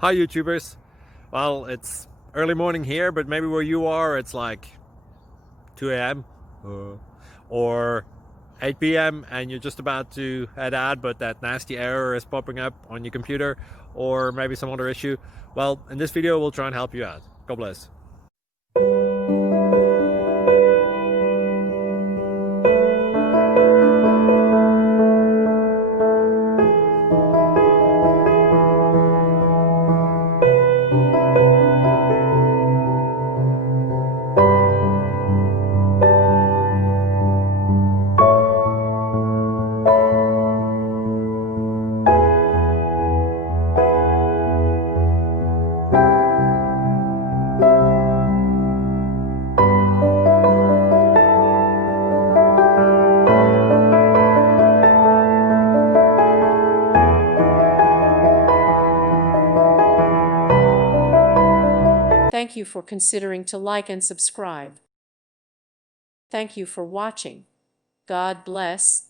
Hi YouTubers. Well, it's early morning here, but maybe where you are it's like 2 a.m. or 8 p.m. and you're just about to head out, but that nasty error is popping up on your computer, or maybe some other issue. Well, in this video we'll try and help you out. God bless. Thank you for considering to like and subscribe. Thank you for watching. God bless.